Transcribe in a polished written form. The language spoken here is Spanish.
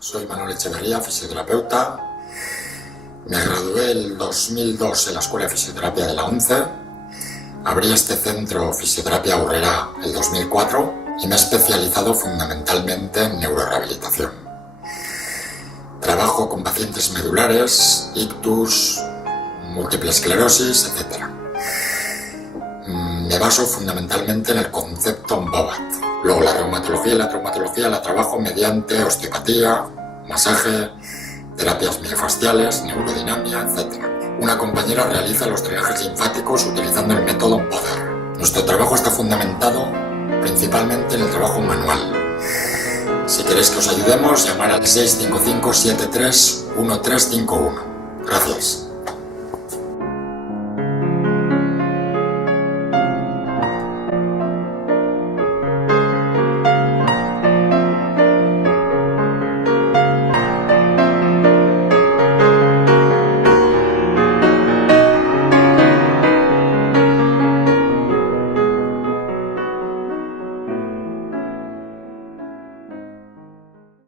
Soy Manuel Echeverría, fisioterapeuta. Me gradué el 2002 en la Escuela de Fisioterapia de la ONCE. Abrí este centro Fisioterapia Aurrera el 2004 y me he especializado fundamentalmente en neurorehabilitación. Trabajo con pacientes medulares, ictus, múltiple esclerosis, etc. Me baso fundamentalmente en el concepto MBOAT. Luego la reumatología y la traumatología la trabajo mediante osteopatía, masaje, terapias miofasciales, neurodinamia, etc. Una compañera realiza los drenajes linfáticos utilizando el método PODER. Nuestro trabajo está fundamentado principalmente en el trabajo manual. Si queréis que os ayudemos, llamar al 655 73 1351. Gracias.